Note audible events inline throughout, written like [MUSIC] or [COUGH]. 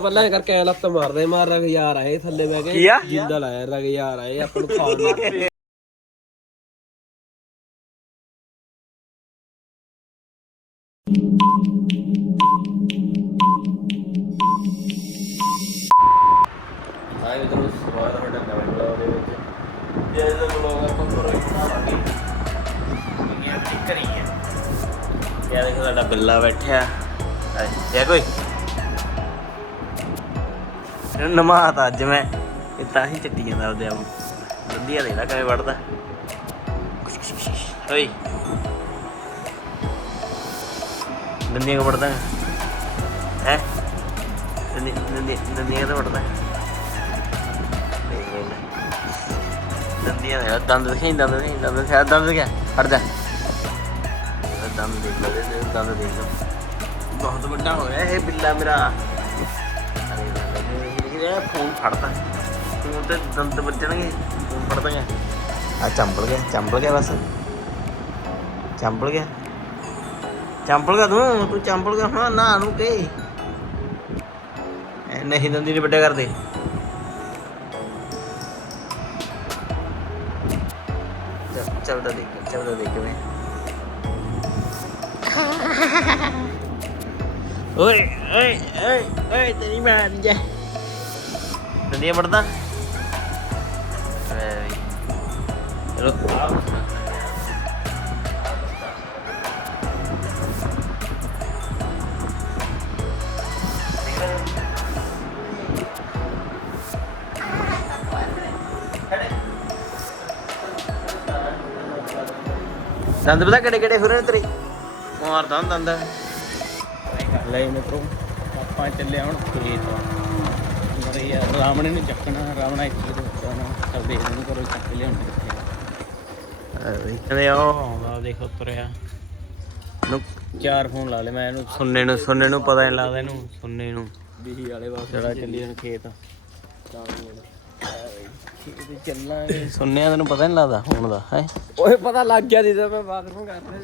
ਪਹਿਲਾਂ ਇਹ ਕਰਕੇ ਐਂ ਲੱਤ ਮਾਰਦੇ ਮਾਰ ਰਗ ਯਾਰ ਆਏ ਥੱਲੇ ਬਹਿ ਕੇ? ਜਿੰਦਾ ਲਾਇਆ ਰਗ ਯਾਰ ਆਏ ਆਪਾਂ ਨੂੰ ਖਾਣ ਲੱਗ ਹਾਏ ਇਧਰ ਸਵਾਲ ਸਾਡਾ ਨਵੇਂ ਬਲੌਗ ਦੇ ਵਿੱਚ। ਜੇ ਇਹਦਾ ਬਲੌਗ ਆਪਾਂ ਕਰੋ ਬਣਾਵਾਂਗੇ ਦੁਨੀਆ ਬੜੀ ਕਰੀ ਹੈ। ਯਾ ਦੇਖੋ ਸਾਡਾ ਬਿੱਲਾ ਬੈਠਿਆ। ਹੈ ਕੋਈ? ਨਮਾਤ ਅੱਜ ਮੈਂ। ਇਹ ਤਾਂ ਹੀ ਚੱਟੀ ਜਾਂਦਾ ਉਹਦੇ ਆਪ। ਦੰਦੀਆਂ ਦੇਖਦਾ ਕਿਵੇਂ ਵੜਦਾ ਓਏ। ਦੰਦੀਆਂ ਕੋ ਵੜਦਾ ਹੈ? ਦੰਦੀਆਂ ਤਾਂ ਵੜਦਾ ਦੰਦੀਆਂ ਦੇ ਦੰਦ ਦਿਖਾਈ ਦੰਦ ਦਿਖਾਈ, ਦੰਦ ਦਿਖਾ, ਦੰਦ ਕਿਆ ਹਟ ਜਾ। ਦੰਦ ਦੇਖ ਲਓ ਦੰਦ ਦੇਖ ਲਓ ਬਹੁਤ ਵੱਡਾ ਹੋਇਆ ਇਹ ਬਿੱਲਾ ਮੇਰਾ। ਇਹ ਫੋਨ ਫੜਦਾ ਫੋਨ ਤੇ ਦੰਦ ਵੱਜਣਗੇ ਫੋਨ ਫੜਦਾ ਗਿਆ। ਆ ਚੰਬਲ ਗਿਆ ਚੰਬਲ ਗਿਆ ਬਸ। ਚੰਬਲ ਗਿਆ। ਚੰਬਲ ਗਿਆ ਤੂੰ ਤੂੰ ਚੰਬਲ ਗਿਆ ਹੁਣ ਨਾ ਨੂੰ ਕੇ। ਐ ਨਹੀਂ ਦੰਦੀ ਨਹੀਂ ਵੱਡਾ ਕਰਦੇ। ਚੱਲ ਚੱਲਦਾ ਦੇਖ ਚੱਲਦਾ ਦੇਖ ਕਿਵੇਂ। ਓਏ ਓਏ ਓਏ ਓਏ ਤੇਰੀ ਮਾਂ ਜੈ ਦੰਦੀਆਂ ਪੜਦਾ ਚਲੋ ਦੰਦ ਪਤਾ ਕਿਹੜੇ ਕਿਹੜੇ ਫਿਰਨ ਤੇਰੇ ਮਾਰਦਾ ਹੁੰਦਾ ਦੰਦ ਲੈ ਮਿੱਤਰੋ ਆਪਾਂ ਚੱਲੇ ਹੁਣ ਰਾਵਣੇ ਨੂੰ ਚੱਕਣਾ ਰਾਵਣਾ ਦੇਖਦੇ ਨੂੰ ਕਰੋ ਚੱਕ ਲਿਆਉਣ ਕਿੱਥੇ ਕਹਿੰਦੇ ਉਹ ਆਉਂਦਾ ਦੇਖੋ ਤੁਰਿਆ ਨੂੰ ਚਾਰ ਫੋਨ ਲਾ ਮੈਂ ਇਹਨੂੰ ਸੁਣਨੇ ਨੂੰ ਸੁਣਨੇ ਨੂੰ ਪਤਾ ਨਹੀਂ ਲੱਗਦਾ ਇਹਨੂੰ ਸੁਣਨੇ ਨੂੰ। ਬੀਹੀ ਵਾਲੇ ਵਾਸਤੇ ਜਿਹੜਾ ਚੱਲੀ ਹੁਣ ਖੇਤ। ਖੇਤ ਚੱਲਾਂਗੇ ਸੁਣਨਿਆ ਤੈਨੂੰ ਪਤਾ ਨਹੀਂ ਲੱਗਦਾ ਹੁਣ ਦਾ ਹੈ? ਓਏ ਪਤਾ ਲੱਗ ਗਿਆ ਮੈਂ ਬਾਥਰੂਮ ਕਰ ਰਿਹਾ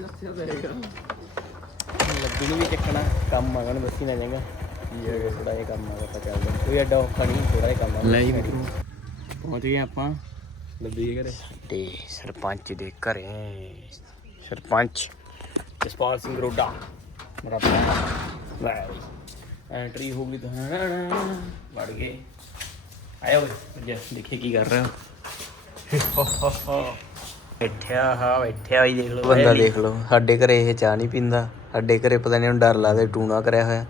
ਵੀ ਚੱਕਣਾ ਕੰਮ ਆਗਣ ਦੱਸੀ ਨਾ ਜਾਂਗਾ ਕੀ ਹੈਗਾ ਥੋੜਾ ਜਿਹਾ ਕੰਮ ਆਗਾ ਪਤਾ ਚੱਲਦਾ ਕੋਈ ਐਡਾ ਔਖਾ ਨਹੀਂ ਥੋੜਾ ਜਿਹਾ ਕੰਮ ਆ। ਲੈ ਜੀ ਪਹੁੰਚ ਗਏ ਆਪਾਂ। ਲੱਭੀ ਕਰੇ ਤੇ ਸਰਪੰਚ ਦੇ ਘਰੇ। ਸਰਪੰਚ। ਜਸਪਾਲ ਸਿੰਘ ਰੋਡਾ। ਮੇਰਾ ਭਰਾ। ਲੈ ਐਂਟਰੀ ਹੋ ਗਈ ਤਾਂ ਵੜ ਗਏ। ਆਇਆ ਓਏ ਜਾ ਦੇਖੇ ਕੀ ਕਰ ਰਹੇ। ਹੋ ਬੈਠਿਆ ਹਾਂ ਬੈਠਿਆ ਹੀ ਦੇਖ ਲਓ। ਬੰਦਾ ਦੇਖ ਲਓ। ਸਾਡੇ ਘਰੇ ਇਹ ਚਾਹ ਨਹੀਂ ਪੀਂਦਾ। ਸਾਡੇ ਘਰੇ ਪਤਾ ਨਹੀਂ ਉਹਨੂੰ ਡਰ ਲੱਗਦਾ ਟੂਣਾ ਕਰਿਆ ਹੋਇਆ।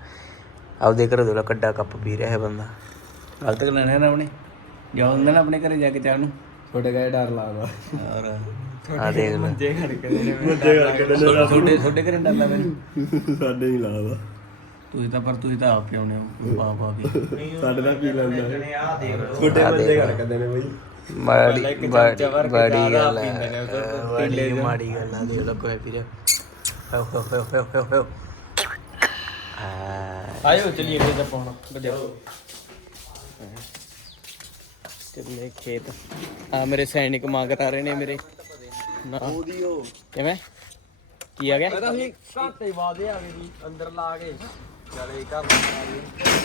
ਆਪਦੇ ਘਰੇ ਦੋਲਾ ਕੱਡਾ ਕੱਪ ਪੀ ਰਿਹਾ ਹੈ ਬੰਦਾ। ਗਲਤ ਕਰ ਲੈਣਾ ਨਾ ਆਪਣੇ। ਜਾ ਹੁੰਦਾ ਨਾ ਆਪਣੇ ਘਰੇ ਜਾ ਕੇ ਚਾਹ ਨੂੰ। ਛੋਟੇ ਗਏ ਡਰ ਲੱਗਦਾ। ਔਰ ਆ ਦੇਖ ਲਓ ਜੇ ਖੜ ਕੇ ਨੇ ਛੋਟੇ ਛੋਟੇ ਘਰੇ ਡਰ ਲੱਗਦਾ ਸਾਡੇ ਨਹੀਂ ਲੱਗਦਾ। ਤੁਸੀਂ ਤਾਂ ਪਰ ਤੁਸੀਂ ਤਾਂ ਆਪ ਪਿਆਉਣੇ ਹੋ ਪਾ ਪਾ ਕੇ। ਸਾਡੇ ਦਾ ਆ ਦੇਖ ਛੋਟੇ ਆਹ ਬੰਦੇ ਦੇਖ ਕਰ ਕਦੇ ਨੇ ਬਈ। ਮਾੜੀ ਕੇ ਚਾਹ ਗੱਲ ਹੈ। ਅਹ ਮਾੜੀ ਮਾੜੀ ਗੱਲ ਆ ਦੇਖ ਲਓ ਕੋਈ ਵੀਰ ਹੋ ਹੋ ਹੋ ਹੋ ਹੋ ਹੋ ਹੋ ਆ ਆਇਓ ਚਲਿਏ ਖੇਤ ਆਪਾਂ ਹੁਣ ਬਜਾਓ ਚੱਲੇ। ਖੇਤ। ਆ ਮੇਰੇ ਸੈਨਿਕ ਮੰਗ ਆ ਰਹੇ ਨੇ ਮੇਰੇ। ਨਾ। ਉਹਦੀਓ ਕਿਵੇਂ? ਕੀ ਆ ਗਿਆ? ਮੈਂ ਤਾਂ ਅਸੀਂ ਘਾਟੇ ਵਾਦੇ ਆ ਗਏ ਜੀ ਅੰਦਰ ਲਾ ਕੇ। ਚਲੇ ਘਰ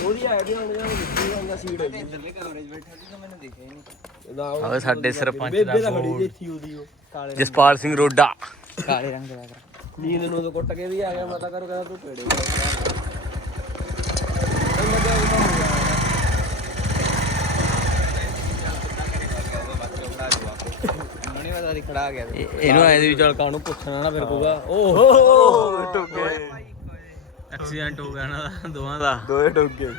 ਉਹਦੀ ਵੀ ਹੁਣ ਜਦੋਂ ਦਿੱਤੀ ਹੋਈਆਂ ਸੀਟ ਥੱਲੇ ਕਮਰੇ 'ਚ ਬੈਠਾ ਸੀ ਤਾਂ ਮੈਨੂੰ ਦਿਖਿਆ ਹੀ ਨਹੀਂ। ਆਹ ਸਾਡੇ ਸਰਪੰਚ ਦਾ ਬੇਬੇ ਦਾ ਖੜੀ ਬੋਰਡ। ਜੀ ਇੱਥੇ ਉਹਦੀ ਉਹ। ਕਾਲੇ ਜਸਪਾਲ ਸਿੰਘ ਰੋਡਾ। ਕਾਲੇ ਰੰਗ ਦਾ। ਨੀਂਦ ਨੂੰ ਤਾਂ ਕੁੱਟ ਕੇ ਵੀ ਆ ਗਿਆ ਮੈਂ ਤਾਂ ਕਰੂ ਕਹਿੰਦਾ ਤੂੰ ਪੇੜੇ ਦੀ ਖੜਾ ਗਿਆ ਇਹ- ਇਹਨੂੰ ਐ ਵੀ ਚਲ ਕਾਹਨੂੰ ਪੁੱਛਣਾ ਨਾ ਫਿਰ ਕਹੂਗਾ। ਓਹੋ ਟੋਕੇ ਐਕਸੀਡੈਂਟ ਹੋ ਗਿਆ ਨਾ ਦੋਵਾਂ ਦਾ। ਦੋਏ ਟੋਕੇ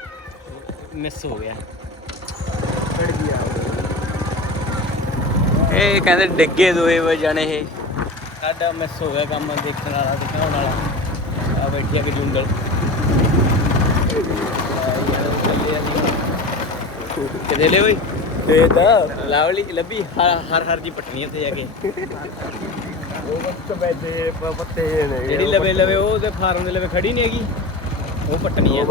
ਮਿਸ ਹੋ ਗਿਆ। ਇਹ ਕਹਿੰਦੇ ਡਿੱਗੇ ਦੋਏ ਵੇ ਜਾਣੇ ਇਹ। ਸਾਡਾ ਮਿਸ ਹੋ ਗਿਆ ਕੰਮ ਦੇਖਣ ਵਾਲਾ ਦਿਖਾਉਣ ਵਾਲਾ। ਆ ਬੈਠੀ ਆ ਕਿ ਜੁੰਗਲ। ਕਿਦੇ ਲੈ ਓਏ? ਤੇ ਤਾਂ ਲਾਵਲੀ ਲੱਭੀ ਹਰ ਹਰ ਦੀ ਪਟਣੀ ਉੱਤੇ ਜਾ ਕੇ। ਉਹ ਬਸ ਬੈਠੇ ਪ- ਪੱਤੇ ਨੇ ਜਿਹੜੀ ਲਵੇ ਲਵੇ ਉਹ ਤੇ ਫਾਰਮ ਦੇ ਲਵੇ ਖੜੀ ਨਹੀਂ ਹੈਗੀ। ਉਹ ਪਟਣੀ ਆ।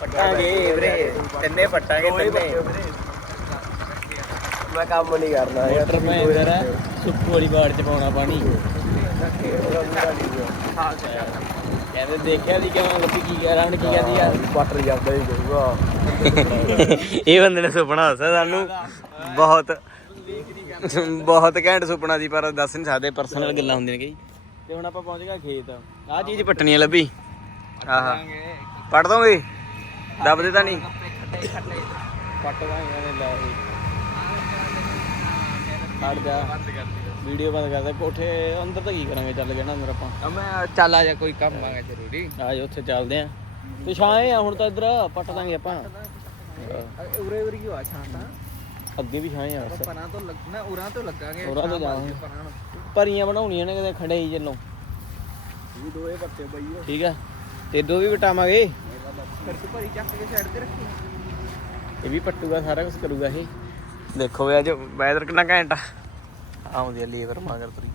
ਪੱਟਾਂਗੇ ਵੀਰੇ ਤਿੰਨੇ ਪੱਟਾਂਗੇ ਤਿੰਨੇ। ਮੈਂ ਕੰਮ ਨਹੀਂ ਕਰਨਾ ਯਾਰ ਮੋਟਰ ਅੰਦਰ ਹੈ ਸੁੱਕੂ ਵਾਲੀ ਬਾੜ ਚ ਪਾਉਣਾ ਪਾਣੀ। ਕਹਿੰਦੇ ਦੇਖਿਆ ਸੀ ਕਿਵੇਂ ਲੱਭੀ ਕੀ ਕਹਿ ਰਹਾ ਕੀ ਕਹਿੰਦੀ ਯਾਰ ਵਾਟਰ ਜਾਂਦਾ ਹੀ ਜਾਊਗਾ। [LAUGHS] ਇਹ ਬੰਦੇ ਨੇ ਸੁਪਨਾ ਦੱਸਿਆ ਸਾਨੂੰ। ਬਹੁਤ ਬਹੁਤ ਘੈਂਟ ਸੁਪਨਾ ਸੀ ਪਰ ਦੱਸ ਨਹੀਂ ਸਕਦੇ ਪਰਸਨਲ ਗੱਲਾਂ ਹੁੰਦੀਆਂ ਨੇ ਕਈ। ਤੇ ਹੁਣ ਆਪਾਂ ਪਹੁੰਚ ਗਏ ਖੇਤ। ਆਹ ਚੀਜ਼ ਪੱਟਣੀ ਹੈ ਲੱਭੀ। ਆਹਾ। ਪੱਟ ਦੋਗੇ? ਦੱਬਦੇ ਤਾਂ ਨਹੀਂ ਪੱਟ ਦਾਂਗੇ ਨੇ ਲੈ ਹਟ ਜਾ। ਵੀਡੀਓ ਬੰਦ ਕਰ ਦੇ ਕੋਠੇ ਅੰਦਰ ਤਾਂ ਕੀ ਕਰਾਂਗੇ ਚੱਲ ਗਏ ਨਾ ਅੰਦਰ ਆਪਾਂ। ਮੈਂ ਚੱਲ ਆ ਜਾ ਕੋਈ ਕੰਮ ਆਗਾ ਜ਼ਰੂਰੀ। ਆ ਜਾ ਉੱਥੇ ਚੱਲਦੇ ਆਂ। ਤੇ ਛਾਏ ਆ ਹੁਣ ਤਾਂ ਇੱਧਰ ਪੱਟ ਦਾਂਗੇ ਆਪਾਂ। ਉਰੇ ਉਰੇ ਕੀ ਆ ਛਾਂਟਾ ਅੱਗੇ ਵੀ ਛਾਏ ਆ ਪਰਾਂ ਤੋਂ ਲੱਗਣਾ ਉਰਾਂ ਤੋਂ ਲੱਗਾਂਗੇ ਉਰਾਂ ਤੋਂ ਜਾਵਾਂਗੇ। ਭਰੀਆਂ ਬਣਾਉਣੀਆਂ ਨੇ ਕਿਤੇ ਖੜੇ ਹੀ ਚੱਲੋ ਵੀ ਦੋਏ ਪੱਤੇ ਬਈ ਠੀਕ ਆ? ਤੇ ਦੋ ਵੀ ਵਟਾਵਾਂਗੇ। ਫਿਰ ਤੂੰ ਭਰੀ ਚੱਕ ਕੇ ਸਾਈਡ ਤੇ ਰੱਖੀ। ਇਹ ਵੀ ਪੱਟੂਗਾ ਸਾਰਾ ਕੁਝ ਕਰੂਗਾ ਇਹ। ਦੇਖੋ ਵੀ ਅੱਜ ਵੈਦਰ ਕਿੰਨਾ ਘੈਂਟ ਆ। ਆਉਂਦੀ ਆ ਲੀਵਰ ਮਗਰ ਤਰੀ।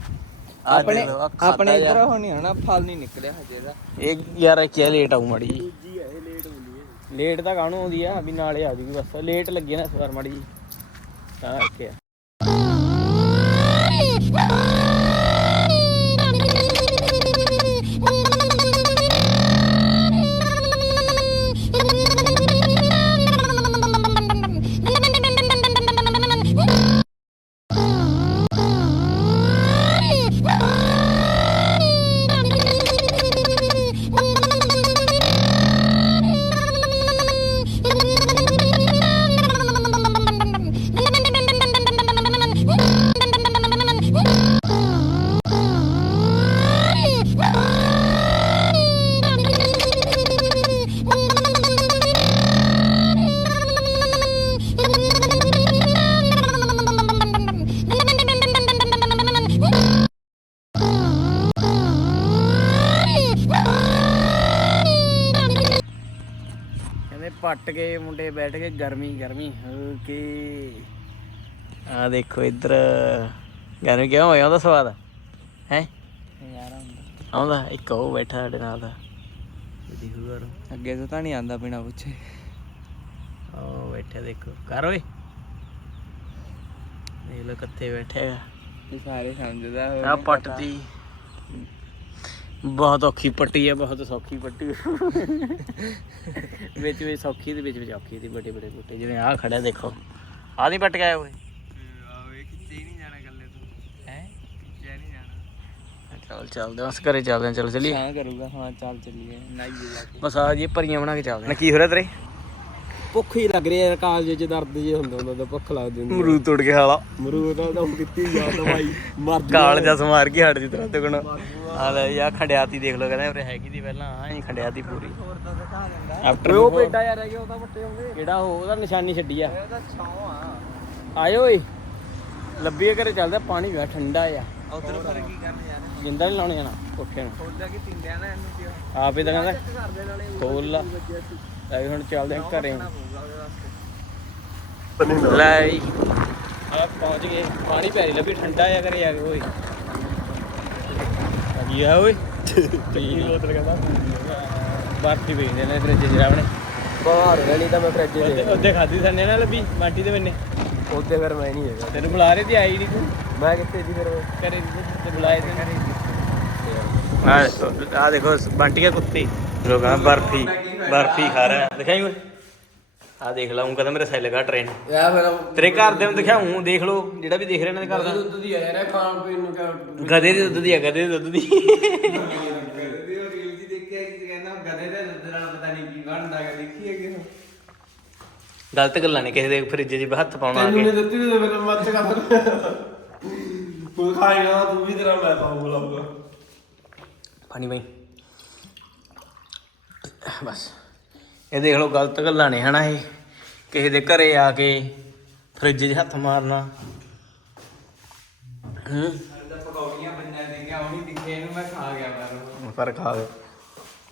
ਆਪਣੇ ਆਪਣੇ ਇਧਰ ਹੋਣੀ ਹਨਾ ਫਲ ਨਹੀਂ ਨਿਕਲਿਆ ਹਜੇ ਇਹਦਾ। ਇਹ ਯਾਰ ਕੀ ਲੇਟ ਆਉ ਮੜੀ ਜੀ ਇਹ ਲੇਟ ਹੁੰਦੀ ਹੈ ਲੇਟ ਤਾਂ ਕਾਹਨੂੰ ਆਉਂਦੀ ਆ ਵੀ ਨਾਲੇ ਆ ਜੂਗੀ ਬਸ। ਲੇਟ ਲੱਗੀ ਨਾ ਇਸ ਵਾਰ ਮਾੜੀ ਜੀ ਤਾਂ ਰੱਖਿਆ ਕਹਿੰਦੇ ਪੱਟ ਕੇ ਮੁੰਡੇ ਬੈਠ ਕੇ ਗਰਮੀ ਗਰਮੀ ਹੋ ਕੇ ਆ ਦੇਖੋ ਇੱਧਰ ਗਰਮੀ ਕਿਉਂ ਹੋਇਆ ਉਹਦਾ ਸਵਾਦ? ਹੈ? ਯਾਰ ਹੁੰਦਾ ਆਉਂਦਾ ਇੱਕ ਉਹ ਬੈਠਾ ਸਾਡੇ ਨਾਲ ਦਾ। ਦਿਖੂਗਾ ਅੱਗੇ ਤੋਂ ਤਾਂ ਨਹੀਂ ਆਂਦਾ ਬਿਨਾ ਪੁੱਛੇ। ਉਹ ਬੈਠਾ ਦੇਖੋ। ਕਰ ਓਏ। ਦੇਖ ਲੋ ਕਿੱਥੇ ਬੈਠੇ ਆ ਇਹ ਸਾਰੇ ਸਮਝਦਾ। ਆ ਪੱਟਦੀ ਬਹੁਤ ਔਖੀ ਪੱਟੀ ਹੈ ਬਹੁਤ ਸੌਖੀ ਪੱਟੀ। ਵਿੱਚ ਵਿੱਚ ਸੌਖੀ ਤੇ ਵਿੱਚ ਵਿੱਚ ਔਖੀ ਤੇ ਵੱਡੇ ਵੱਡੇ ਬੂਟੇ। ਜਿਵੇਂ ਆ ਖੜਾ ਦੇਖੋ। ਆ ਨਹੀਂ ਪੱਟ ਗਿਆ ਓਏ ਚੱਲ ਚੱਲਦੇ ਹਾਂ ਘਰੇ ਚੱਲਦੇ ਹਾਂ ਚਲੋ ਚੱਲੀਏ। ਹਾਂ ਕਰੂਗਾ। ਹਾਂ ਚੱਲ ਚੱਲੀਏ। ਬਸ ਆ ਜੀ ਭਰੀਆਂ ਬਣਾ ਕੇ ਚੱਲਦੇ ਹਾਂ। ਕੀ ਹੋ ਰਿਹਾ ਤੇਰੇ? ਭੁੱਖ ਹੀ ਲੱਗ ਰਹੀ ਹੈ ਕਾਲਜ ਚ ਦਰਦ ਜੇ ਹੁੰਦਾ ਹੁੰਦਾ ਤਾਂ ਭੁੱਖ ਲੱਗਦੀ ਹੁੰਦੀ ਅਮਰੂਦ ਤੋੜ ਕੇ ਹਾਲਾ ਮਰੂਦ ਨਾਲ ਤਾਂ ਉਹ ਕੀਤੀ ਜਾ ਦਵਾਈ ਮਰ ਕਾਲ ਜਸ ਮਾਰ ਕੇ ਹਟ ਜੀ ਤਰ੍ਹਾਂ ਤੇ ਗੁਣ ਆ ਲੈ ਯਾ ਖੰਡਿਆਤੀ ਦੇਖ ਲੋ ਕਹਿੰਦੇ ਉਰੇ ਹੈਗੀ ਦੀ ਪਹਿਲਾਂ ਆ ਹੀ ਖੰਡਿਆਤੀ ਪੂਰੀ। ਆਫਟਰ ਉਹ ਪੇਡਾ ਯਾਰ ਹੈਗਾ ਉਹਦਾ ਵੱਟੇ ਹੋਗੇ ਕਿਹੜਾ ਉਹ ਉਹਦਾ ਨਿਸ਼ਾਨੀ ਛੱਡੀ ਆ। ਉਹਦਾ ਛਾਂ ਆ। ਆਇਓ ਓਏ ਲੱਭੀਏ ਘਰੇ ਚੱਲਦਾ ਪਾਣੀ ਵੀ ਠੰਡਾ ਆ। ਉਧਰ ਫਿਰ ਕੀ ਕਰਨ ਯਾਰ ਜਿੰਦਾ ਨਹੀਂ ਲਾਉਣੇ ਜਾਣਾ ਕੋਠੇ ਨੂੰ। ਉਹਦਾ ਕੀ ਪਿੰਡਿਆ ਨਾ ਇਹਨੂੰ ਕਿਉਂ ਆਪੇ ਤਾਂ ਕਹਿੰਦਾ ਖੋਲ ਲਾ। ਲੈ ਵੀ ਹੁਣ ਚੱਲਦੇ ਆ ਘਰੇ ਲੈ ਆ ਪਹੁੰਚ ਗਏ। ਪਾਣੀ ਪਿਆਰੀ ਲੱਭੀ ਠੰਡਾ ਆ ਕਰੇ ਆ ਕੇ ਓਏ। ਕੀ ਆ ਓਏ? ਕੀ ਬੋਤਲ ਕਹਿੰਦਾ। ਬਾਟੀ ਵੇਚਦੇ ਨੇ ਫ੍ਰਿਜ 'ਚ ਆਪਣੇ। ਬਾਹਰ ਗਲੀ ਤਾਂ ਮੈਂ ਫ੍ਰਿਜ ਉੱਤੇ ਉੱਤੇ ਖਾਦੀ ਸੰਨੇ ਨਾਲ ਲੱਭੀ ਮਾਟੀ ਦੇ ਬੰਨੇ। ਉੱਤੇ ਫਿਰ ਮੈਂ ਨਹੀਂ ਹੈਗਾ। ਤੈਨੂੰ ਬੁਲਾ ਰਹੇ ਤੇ ਆਈ ਨਹੀਂ ਤੂੰ? ਮੈਂ ਕਿੱਥੇ ਜੀ ਫਿਰ ਕਰੇ ਤੇ ਬੁਲਾਏ ਤੇ ਆ ਆ ਦੇਖੋ ਬੰਟੀ ਦਾ ਕੁੱਤੀ। ਲੋਕਾਂ ਬਰਫੀ। ਬਰਫੀ ਖਾ ਰਿਹਾ। ਦਿਖਾਈ ਓਏ। ਆ ਦੇਖ ਲਾ ਉਹ ਕਹਿੰਦਾ ਮੇਰੇ ਸੈੱਲ ਲਗਾ ਟ੍ਰੇਨ ਯਾ ਫਿਰ ਤੇਰੇ ਘਰ ਦੇ ਨੂੰ ਦਿਖਾਉਂ ਦੇਖ ਲਓ ਜਿਹੜਾ ਵੀ ਦੇਖ ਰਿਹਾ ਇਹਨਾਂ ਦੇ ਘਰ ਦਾ। ਦੁੱਧ ਦੀ ਆ ਯਾਰ ਖਾਣ ਪੀਣ ਨੂੰ ਕਿਆ ਗਧੇ ਦੇ ਦੁੱਧ ਦੀ ਆ ਗਧੇ ਦੇ ਦੁੱਧ ਦੀ। ਗਲਤ ਗੱਲਾਂ ਨੇ ਕਿਸੇ ਦੇ ਫ੍ਰਿਜ 'ਚ ਹੱਥ ਪਾਉਣਾ ਆ ਕੇ। ਦਿੱਤੀ ਤੇ ਫਿਰ ਮੱਚ ਕਰ ਤੂੰ ਖਾਏਗਾ ਤੂੰ ਵੀ ਤੇਰਾ ਮੈਂ ਪਾਉਂ ਬੁਲਾਊਗਾ ਪਾਣੀ ਬਈ ਬਸ। ਇਹ ਦੇਖ ਲਓ ਗਲਤ ਗੱਲਾਂ ਨੇ ਹਨਾ ਇਹ? ਕਿਸੇ ਦੇ ਘਰੇ ਆ ਕੇ ਫ੍ਰਿਜ 'ਚ ਹੱਥ ਮਾਰਨਾ। ਹੂੰ? ਪਕੌੜੀਆਂ ਬੰਨਿਆ ਦੇ ਗਿਆ ਉਹ ਨਹੀਂ ਦਿਖੇ ਇਹਨੂੰ ਮੈਂ ਖਾ ਗਿਆ ਪਰ ਪਰ ਖਾ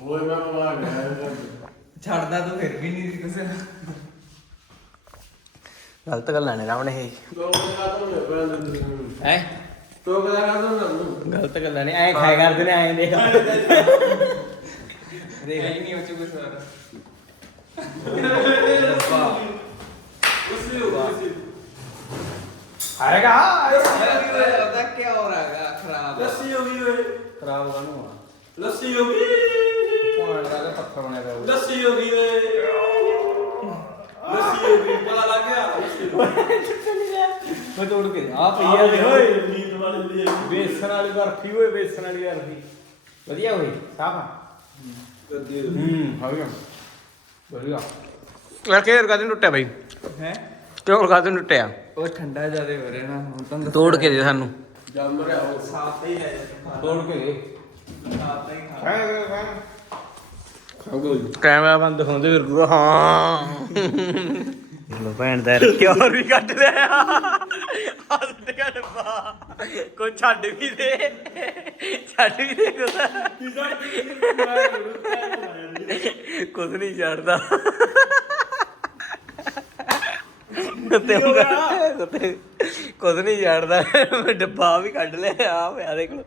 ਓਏ ਮੈਂ ਗਿਆ ਛੱਡਦਾ ਤੂੰ ਫਿਰ ਵੀ ਨਹੀਂ ਸੀ ਕਿਸੇ ਗਲਤ ਗੱਲਾਂ ਨੇ ਰਾਵਣ ਇਹ। ਹੈ? ਤੋ ਕਦਾ ਕਰਦਾ ਨਾ ਗਲਤ ਗੱਲਾਂ ਨੇ ਐ ਖਾਇਆ ਕਰਦੇ ਨੇ ਐ ਦੇਖ ਦੇਖ ਹੈ ਹੀ ਨਹੀਂ ਉੱਚ ਕੁਝ ਹੋਇਆ ਰੱਬਾ ਉਸਲੇ ਉਸਲੇ ਆਏਗਾ ਉਹਦਾ ਕੀ ਹੋ ਰਹਾਗਾ ਖਰਾਬ ਲੱਸੀ ਹੋ ਗਈ ਓਏ ਖਰਾਬ ਕਾਹਨੂੰ ਆ ਲੱਸੀ ਹੋ ਗਈ ਪੁਆਣ ਦਾ ਪੱਥਰ ਬਣਿਆ ਪਿਆ ਲੱਸੀ ਹੋ ਗਈ ਓਏ ਲੱਸੀ ਹੋ ਗਈ ਪਤਾ ਲੱਗ ਗਿਆ ਲੱਸੀ ਹੋ ਗਈ ਮੈਂ ਤੋੜ ਕੇ ਆ ਪਈ ਆ ਦੇ ਓਏ ਨੀਂਦ ਵਾਲੇ ਲਈ ਬੇਸਣ ਵਾਲੀ ਬਰਫੀ ਓਏ ਬੇਸਣ ਵਾਲੀ ਬਰਫੀ ਵਧੀਆ ਹੋਈ ਸਾਫਾ ਹੂੰ ਹਾਂ ਵਧੀਆ ਯਾਰ ਕੇ ਰਗਾ ਟੁੱਟਿਆ ਬਾਈ? ਹੈ? ਕਿਉਂ ਰਗਾ ਟੁੱਟਿਆ? ਉਹ ਠੰਡਾ ਜਿਆਦੇ ਹੋ ਰਿਹਾ ਨਾ ਹੁਣ ਤਾਂ ਤੋੜ ਕੇ ਦੇ ਸਾਨੂੰ। ਜੰਮ ਰਿਹਾ ਉਹ। ਸਾਫ਼ ਹੀ ਲੈ ਤੋੜ ਕੇ ਦੇ। ਸਾਫ਼ ਹੀ ਖਾ ਖਾਓ ਕੈਮਰਾ ਬੰਦ ਹੁੰਦੇ ਫਿਰ ਗੁਰੂ ਹਾਂ। ਲੋ ਭੈਣ ਦਾ ਹੋਰ ਵੀ ਕੱਢ ਲਿਆ। ਹੱਥ ਦਾ ਡੱਬਾ ਕੋ ਛੱਡ ਵੀ ਦੇ। ਛੱਡ ਵੀ ਦੇ ਕੁਛ। ਕੁਝ ਨਹੀਂ ਛੱਡਦਾ। ਤੇ ਤੇ ਕੁਝ ਨਹੀਂ ਛੱਡਦਾ। ਡੱਬਾ ਵੀ ਕੱਢ ਲਿਆ ਆ ਪਿਆ ਦੇਖ ਲੋ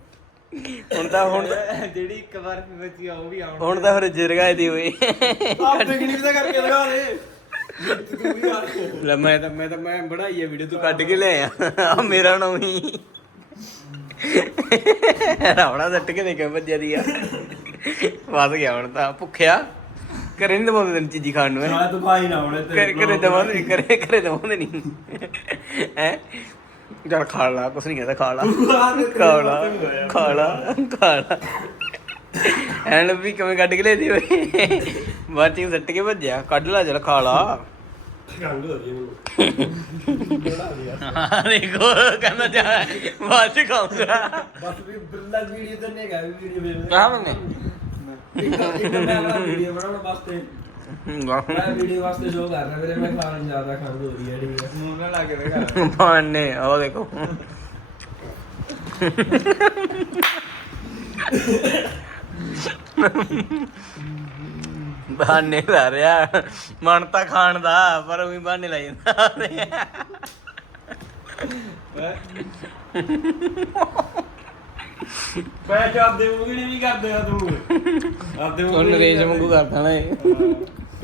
ਹੁਣ ਤਾਂ ਹੁਣ ਜਿਹੜੀ ਇੱਕ ਵਾਰ ਬਚੀ ਆ ਉਹ ਵੀ ਆਉਣ ਹੁਣ ਤਾਂ ਫਿਰ ਜਿਰਗਾ ਦੀ ਹੋਈ। ਆਪੇ ਕਿੰਨੀ ਤਾਂ ਕਰਕੇ ਦਿਖਾ ਦੇ। ਵੀ ਲੈ ਮੈਂ ਤਾਂ ਮੈਂ ਤਾਂ ਮੈਂ ਬਣਾਈ ਆ ਵੀਡੀਓ ਤੂੰ ਕੱਢ ਕੇ ਲੈ ਆ। ਆ ਮੇਰਾ ਨਾਮ ਹੀ। ਰਾਵਣਾ ਸੱਟ ਕੇ ਦੇਖਿਆ ਭੱਜਿਆ ਦੀ ਆ ਵੱਧ ਗਿਆ ਹੁਣ ਤਾਂ। ਭੁੱਖਿਆ। ਘਰੇ ਨਹੀਂ ਦਵਾਉਂਦੇ ਤੈਨੂੰ ਚੀਜ਼ੀ ਖਾਣ ਨੂੰ ਨਾਲੇ ਤੂੰ ਭਾਈ ਨਾ ਹੋਣੇ ਘਰੇ ਘਰੇ ਦਵਾਉਂਦੇ ਨਹੀਂ ਘਰੇ ਘਰੇ ਦਵਾਉਂਦੇ ਨਹੀਂ ਹੈ? ਚੱਲ ਖਾ ਲਾ ਕੁਛ ਨਹੀਂ ਕਹਿੰਦਾ ਖਾ ਲਾ। ਖਾ ਲਾ ਖਾ ਲਾ ਖਾ ਲਾ। ਐਨ ਵੀ ਕਿਵੇਂ ਕੱਢ ਕੇ ਲਿਆਦੀ ਓਏ? ਬਾਅਦ ਚ ਸੱਟ ਕੇ ਭੱਜਿਆ। ਕੱਢ ਲਾ ਚੱਲ ਖਾ ਲਾ। ਖੰਗ ਹੋ ਰਹੀ ਮੈਨੂੰ ਹਾਂ ਦੇਖੋ ਕਹਿੰਦਾ ਜਾ ਬਾਅਦ ਚ ਖਾਊਂਗਾ ਬਸ ਵੀ ਬਿੱਲਾ ਵੀਡੀਓ ਤਾਂ ਨਹੀਂ ਹੈਗਾ ਵੀਡੀਓ ਵੇਖ। ਆ ਮੰਗੇ ਇੱਕ ਇੱਕ ਮੈਂ ਵੀਡੀਓ ਬਣਾਉਣ ਵਾਸਤੇ। ਮੈਂ ਵੀਡੀਓ ਵਾਸਤੇ ਜੋ ਕਰ ਰਿਹਾ ਵੀਰੇ ਮੈਂ ਖਾਣ ਜ਼ਿਆਦਾ ਖੰਗ ਹੋ ਰਹੀ ਹੈ ਠੀਕ ਹੈ ਮੂੰਹ ਨਾਲ ਲਾ ਕੇ ਦਿਖਾ ਬਾਨੇ ਉਹ ਦੇਖੋ। ਬਾਨੇ ਲਾ ਰਿਹਾ। ਮਨ ਤਾਂ ਖਾਣ ਦਾ ਪਰ ਉਹੀ ਬਾਨੇ ਲਾਈ ਜਾਂਦਾ। ਮੈਂ ਕਿ ਆਪਦੇ ਮੂੰਹ ਨਹੀਂ ਵੀ ਕਰਦੇ ਆ ਤੂੰ। ਆਪਦੇ ਉਹ ਨਰੇਸ਼ ਵਾਂਗੂ ਕਰਦਾ ਨਾ। ਇਹ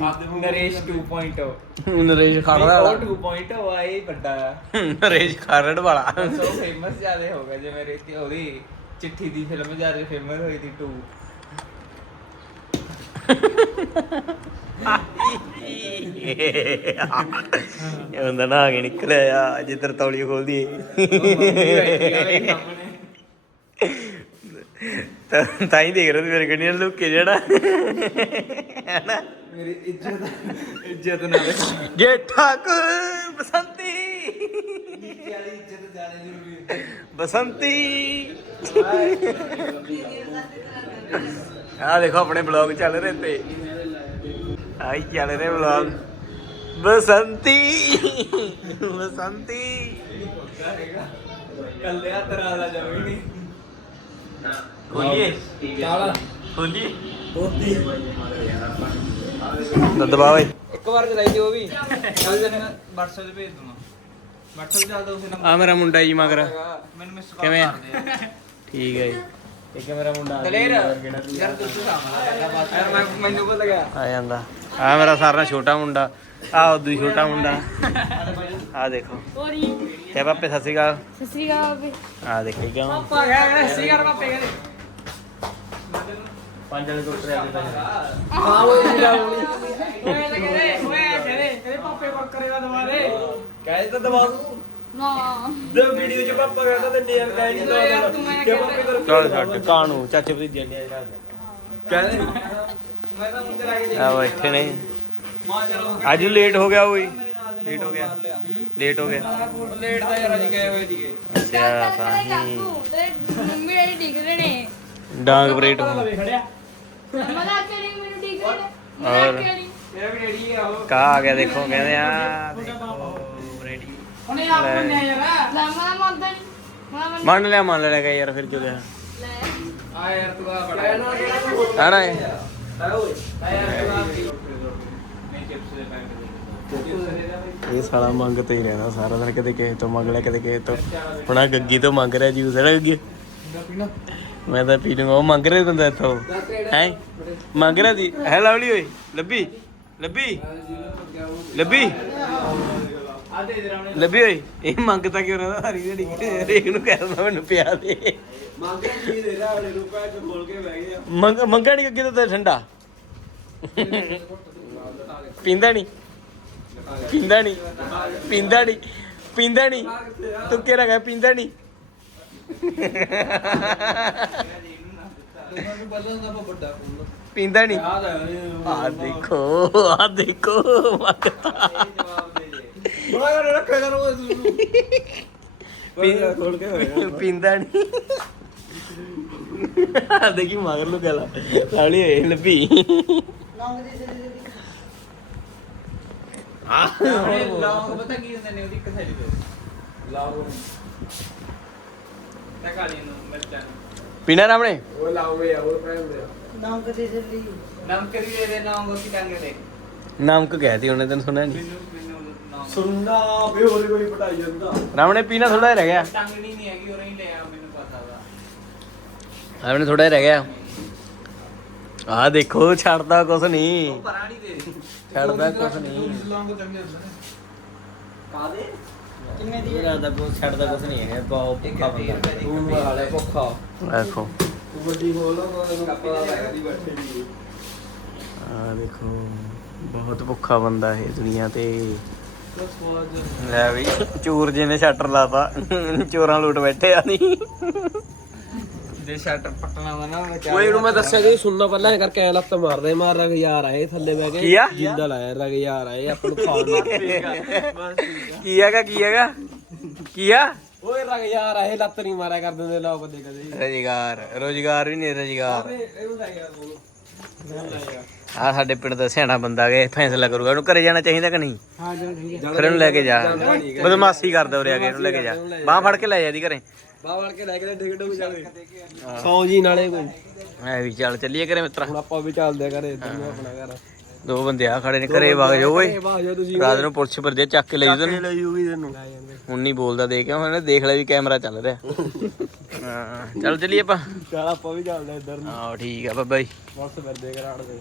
ਆਪਦੇ ਮੂੰਹ ਨਰੇਸ਼ 2.0 ਨਰੇਸ਼ ਉਹ ਖਾੜਾ 2.0 ਆ ਇਹ ਵੱਡਾ। ਆ ਨਰੇਸ਼ ਖਾਰੜ ਵਾਲਾ। ਸੋ ਫੇਮਸ ਜਿਆਦੇ ਹੋ ਗਿਆ ਜਿਵੇਂ ਰੇਤੀ ਉਹਦੀ ਚਿੱਠੀ ਦੀ ਫਿਲਮ ਜ਼ਿਆਦਾ ਫੇਮਸ ਹੋਈ ਸੀ 2 ਇਹ ਹੁੰਦਾ ਨਾ ਕੇ ਨਿਕਲਿਆ ਆ ਜਿੱਧਰ ਤੌਲੀ ਖੋਲਦੀ ਤਾਂ ਤਾਂ ਹੀ ਦੇਖ ਰਹੇ ਸੀ ਮੇਰੇ ਕੰਨੀ ਲੁੱਕ ਕੇ ਜਿਹੜਾ। ਹੈਨਾ? ਮੇਰੀ ਇੱਜ਼ਤ ਇੱਜ਼ਤ ਨਾਲ। ਜੇ ਠਾਕੁਰ ਬਸੰਤੀ। ਵਾਲੀ ਇੱਜ਼ਤ ਜ਼ਿਆਦਾ ਜ਼ਰੂਰੀ ਬਸੰਤੀ ਆ ਦੇਖੋ ਆਪਣੇ ਬਲੌਗ ਚੱਲ ਰਹੇ ਤੇ। ਆਈ ਚੱਲ ਰਹੇ ਬਲੌਗ ਬਸੰਤੀ। ਬਸੰਤੀ। ਕੱਲਿਆ ਤਰਾ ਦਾ ਜਾਵੀ ਨਹੀਂ। ਖੋਲੀਏ। ਕਾਲਾ। ਖੋਲੀਏ। ਹੋਤੀ ਦਦਬਾ ਓਏ। ਇੱਕ ਵਾਰ ਚਲਾਈ ਉਹ ਵੀ। ਕੱਲ ਜਨ WhatsApp ਤੇ ਭੇਜ ਦੂੰਗਾ। WhatsApp ਚੱਲਦਾ ਉਸੇ ਨੰਬਰ ਆ ਮੇਰਾ ਮੁੰਡਾ ਜੀ ਮਗਰ। ਮੈਨੂੰ ਮਿਸ ਕਾਲ ਕਿਵੇਂ ਆ? ਕਰ ਦੇ ਠੀਕ ਹੈ ਜੀ। ਇੱਕ ਮੇਰਾ ਮੁੰਡਾ ਦਲੇਰ ਯਾਰ ਤੂੰ ਸਾਹਮਣਾ ਯਾਰ ਮੈਂ ਮੈਨੂੰ ਪਤਾ ਗਿਆ। ਆ ਜਾਂਦਾ। ਆ ਮੇਰਾ ਸਾਰਾ ਛੋਟਾ ਮੁੰਡਾ। ਆ ਉਦੋਂ ਛੋਟਾ ਮੁੰਡਾ। ਆ ਦੇਖੋ। ਹੋਰੀ ਤੇ ਪਾਪੇ ਸਤਿ ਸ਼੍ਰੀ ਅਕਾਲ। ਸਤਿ ਸ੍ਰੀ ਅਕਾਲ ਆ ਦੇਖੋ ਕਿਉਂ? ਪਾਪਾ ਗਿਆ ਸੀਗਰ ਪਾਪੇ ਕਹਿੰਦੇ ਪੰਜ ਵਾਲੇ ਕੋਲ ਟਰੈਕ ਦਿੱਤਾ ਹਾਂ ਉਹ ਜਿਹੜਾ ਓਏ ਤਾਂ ਕਹਿੰਦੇ ਓਏ ਕਹਿੰਦੇ ਕਹਿੰਦੇ ਪਾਪੇ ਕੋਲ ਕਰੇਗਾ ਦੁਬਾਰੇ ਕਹਿ ਤਾਂ ਦਵਾ ਦੂੰ। ਨਾ। ਦੇ ਵੀਡੀਓ ਚ ਪਾਪਾ ਕਹਿੰਦਾ ਤੇ ਨੇਲ ਕਹਿ ਨਹੀਂ ਯਾਰ ਤੂੰ ਪਾਪੇ ਕਰ ਚੱਲ ਛੱਡ। ਕਾਣੂ ਚਾਚੇ ਭਤੀਜੇ ਨੇ ਕਹਿੰਦੇ ਮੈਂ ਤਾਂ ਮੁੰਡੇ ਲਾ ਕੇ ਆ ਬੈਠੇ ਨੇ ਮਾਂ ਚਲੋ। ਅੱਜ ਲੇਟ ਹੋ ਗਿਆ ਓਏ। ਲੇਟ ਹੋ ਗਿਆ। ਲੇਟ ਹੋ ਗਿਆ। ਲੇਟ ਦਾ ਯਾਰ ਅੱਜ ਗਏ ਹੋਏ ਸੀਗੇ। ਅੱਛਾ ਤਾਂ ਹੀ। ਤੇਰੇ ਮੰਮੀ ਡੈਡੀ ਡਿੱਗ ਰਹੇ ਨੇ। ਡਾਂਗ ਬਰੇਟ ਹੋ। ਖੜਿਆ। ਮਜ਼ਾ ਕਰੀ ਮੈਨੂੰ ਡਿੱਗ ਰਹੇ ਨੇ। ਔਰ? ਮੇਰਾ ਵੀ ਰੈਡੀ ਆ ਉਹ। ਕਾ ਆ ਗਿਆ ਦੇਖੋ ਕਹਿੰਦੇ ਆ ਰੈਡੀ ਉਹਨੇ ਆਪ ਮੰਨਿਆ ਯਾਰ। ਲੈ ਮੈਂ ਮੰਨਦਾ ਨਹੀਂ ਮੈਂ ਮੰਨ ਮੰਨ ਲਿਆ ਮੰਨ ਲਿਆ ਯਾਰ ਫਿਰ ਜੋ ਲਿਆ ਲੈ। ਆ ਯਾਰ ਤੂੰ ਆ ਬੜਾ। ਆਣਾ ਇਹ ਆ ਓਏ। ਆ ਯਾਰ ਤੂੰ ਆ। ਨਹੀਂ ਚਿਪਸ ਦੇ ਪੈਕਟ ਇਹ ਸਾਲਾ ਮੰਗ ਤੇ ਹੀ ਰਹਿੰਦਾ ਸਾਰਾ ਦਿਨ ਕਦੇ ਕਿਸੇ ਤੋਂ ਮੰਗ ਲਿਆ ਕਦੇ ਕਿਸੇ ਤੋਂ। ਹੁਣ ਆਹ ਗੱਗੀ ਤੋਂ ਮੰਗ ਰਿਹਾ ਜੂਸ ਹੈ ਗੱਗੀ। ਮੈਂ ਤਾਂ ਪੀ ਲੂੰਗਾ ਉਹ ਮੰਗ ਰਿਹਾ ਬੰਦਾ ਇੱਥੋਂ। ਹੈ? ਮੰਗ ਰਿਹਾ ਸੀ। ਹੈ ਲਵਲੀ ਓਏ ਲੱਭੀ? ਲੱਭੀ? ਲੱਭੀ। ਲੱਭੀ ਓਏ ਇਹ ਮੰਗਤਾ ਕਿਉਂ ਰਹਿੰਦਾ ਹਰੀ ਜਿਹੜੀ ਹਰੇਕ ਨੂੰ ਕਹਿੰਦਾ ਮੈਨੂੰ ਪਿਆ ਦੇ। ਮੰਗ ਕੇ ਜੀ ਦੇ ਰਿਹਾ ਉਹਨੇ ਰੁਪਏ ਚ ਖੋਲ ਕੇ ਬਹਿ ਗਿਆ। ਮੰਗ ਮੰਗਾ ਨਹੀਂ ਅੱਗੇ ਤਾਂ ਠੰਡਾ। ਪੀਂਦਾ ਨਹੀਂ ਪੀਂਦਾ ਨਹੀਂ ਪੀਂਦਾ ਨਹੀਂ ਪੀਂਦਾ ਨਹੀਂ ਤੂੰ ਕਿਹੜਾ ਗਾ ਪੀਂਦਾ ਨਹੀਂ ਪੀਂਦਾ ਨਹੀਂ ਆ ਦੇਖੋ ਆ ਦੇਖੋ ਮਗਤਾ। ਖੋਲ ਕੇ ਹੋਇਆ ਪੀਂਦਾ ਨਹੀਂ ਆ ਦੇਖੀ ਮਗਰ ਨੂੰ ਗਲਾ। ਲਾਲੀ ਹੋਏ ਲੱਭੀ ਆ ਲੌਂਗ ਪਤਾ ਕੀ ਹੁੰਦੇ ਨੇ ਉਹਦੀ ਇੱਕ ਥੈਲੀ ਦੇ ਲਾਓ। ਤਾਂ ਕਾਲੀ ਨੂੰ ਮਿਰਚਾਂ ਨੂੰ। ਪੀਣਾ ਰਾਮਣੇ ਉਹ ਲਾਓ ਵੇ ਉਹ ਕਹਿੰਦੇ ਆ। ਦੇ ਦੇ ਟੰਗ ਦੇ। ਕਹਿਤੀ ਉਹਨੇ ਤੈਨੂੰ ਸੁਣਿਆ ਨਹੀਂ ਸੁਣਨਾ ਵੇ ਹੋਰ ਕੋਈ ਪਟਾਈ ਜਾਂਦਾ। ਰਾਮਣੇ ਪੀਣਾ ਥੋੜਾ ਰਹਿ ਗਿਆ। ਟੰਗਣੀ ਨਹੀਂ ਹੈਗੀ ਉਹ ਨਹੀਂ ਲਿਆ ਮੈਨੂੰ ਪਤਾ ਵਾ। ਰਾਮਣੇ ਥੋੜਾ ਰਹਿ ਗਿਆ। ਆ ਦੇਖੋ ਛੱਡਦਾ ਕੁਛ ਨਹੀਂ। ਪਰਾਂ ਨਹੀਂ ਦੇ। ਛੱਡਦਾ ਕੁਛ ਨਹੀਂ। ਲੌਂਗ ਚੰਗੇ ਹੁੰਦੇ ਨੇ। ਕਾਦੇ ਕਿੰਨੇ ਦੀ ਦਾ ਕੁਛ ਛੱਡਦਾ ਕੁਛ ਨਹੀਂ ਹੈ ਬਹੁਤ ਭੁੱਖਾ ਬੰਦਾ। ਤੂੰ ਵਾਲੇ ਭੁੱਖਾ। ਦੇਖੋ। ਵੱਡੀ ਲਾ ਦੀ ਆ ਦੇਖੋ ਬਹੁਤ ਭੁੱਖਾ ਬੰਦਾ ਇਹ ਦੁਨੀਆ ਤੇ। ਲੈ ਵੀ ਚੂਰ ਜੀ ਨੇ ਸ਼ਟਰ ਲਾਤਾ ਚੋਰਾਂ ਲੂਟ ਬੈਠੇ ਆ ਨਹੀਂ ਜੇ ਸ਼ਟਰ ਪਟਣਾ ਵਾ ਨਾ ਉਹਨੇ ਓਏ ਇਹਨੂੰ ਮੈਂ ਦੱਸਿਆ ਕਿ ਸੁਣਨਾ ਪਹਿਲਾਂ ਐ ਕਰਕੇ ਐ ਲੱਤ ਮਾਰਦੇ ਮਾਰ ਰਗ ਯਾਰ ਆਏ ਥੱਲੇ ਬਹਿ ਕੇ। ਕੀ ਆ? ਜਿੰਦਾ ਲਾਇਆ ਰਗ ਯਾਰ ਆਏ ਆਪਾਂ ਨੂੰ ਖਾਣ [LAUGHS] ਕੀ ਹੈਗਾ ਕੀ ਹੈਗਾ? ਕੀ ਆ? ਓਏ ਰਗ ਯਾਰ ਆਏ ਲੱਤ ਨਹੀਂ ਮਾਰਿਆ ਕਰ ਦਿੰਦੇ ਲੋਕ ਕਦੇ ਕਦੇ। ਰੋਜ਼ਗਾਰ ਰੋਜ਼ਗਾਰ ਵੀ ਨਹੀਂ ਰੋਜ਼ਗਾਰ। ਇਹਨੂੰ ਲੈ ਗਿਆ ਤੂੰ ਆ ਸਾਡੇ ਪਿੰਡ ਦਾ ਸਿਆਣਾ ਬੰਦਾ ਗੇ ਫੈਸਲਾ ਕਰੂਗਾ ਉਹਨੂੰ ਘਰੇ ਜਾਣਾ ਚਾਹੀਦਾ ਕਿ ਨਹੀਂ? ਹਾਂ ਜਾਣਾ ਫਿਰ ਇਹਨੂੰ ਲੈ ਕੇ ਜਾ। ਬਦਮਾਸ਼ੀ ਕਰਦਾ ਉਰੇ ਆ ਕੇ ਇਹਨੂੰ ਲੈ ਕੇ ਜਾ। ਬਾਹ ਫੜ ਕੇ ਲੈ ਜਾ ਦੀ ਘਰੇ। ਬਾਹ ਵੜ ਕੇ ਲੈ ਕੇ ਡਿਗ ਡੁਗ ਜਾਵੇ। ਸੌ ਜੀ ਨਾਲੇ ਕੋਈ। ਐ ਵੀ ਚੱਲ ਚੱਲੀਏ ਘਰੇ ਮਿੱਤਰਾ। ਹੁਣ ਆਪਾਂ ਵੀ ਚੱਲਦੇ ਘਰੇ ਇੱਧਰ ਆਪਣਾ ਘਰ। ਦੋ ਬੰਦੇ ਆ ਖੜੇ ਨੇ ਘਰੇ ਵਗ ਜਾਓ ਓਏ ਰਾਤ ਨੂੰ ਪੁਲਿਸ ਵਰਦੇ ਚੱਕ ਕੇ ਲੈ ਜੂ ਤੈਨੂੰ ਲੈ ਜੂਗੀ ਤੈਨੂੰ। ਲੈ ਜਾਂਦੇ। ਹੁਣ ਨਹੀਂ ਬੋਲਦਾ ਦੇ ਕੇ ਹੁਣ ਦੇਖ ਲੈ ਵੀ ਕੈਮਰਾ ਚੱਲ ਰਿਹਾ। ਹਾਂ ਚੱਲ ਚੱਲੀਏ ਆਪਾਂ। ਚੱਲ ਆਪਾਂ ਵੀ ਚੱਲਦੇ ਇੱਧਰ ਨੂੰ। ਆਹੋ ਠੀਕ ਆ ਬਾਬਾ ਜੀ। ਬਸ ਫਿਰਦੇ ਘਰਾੜ ਦੇ।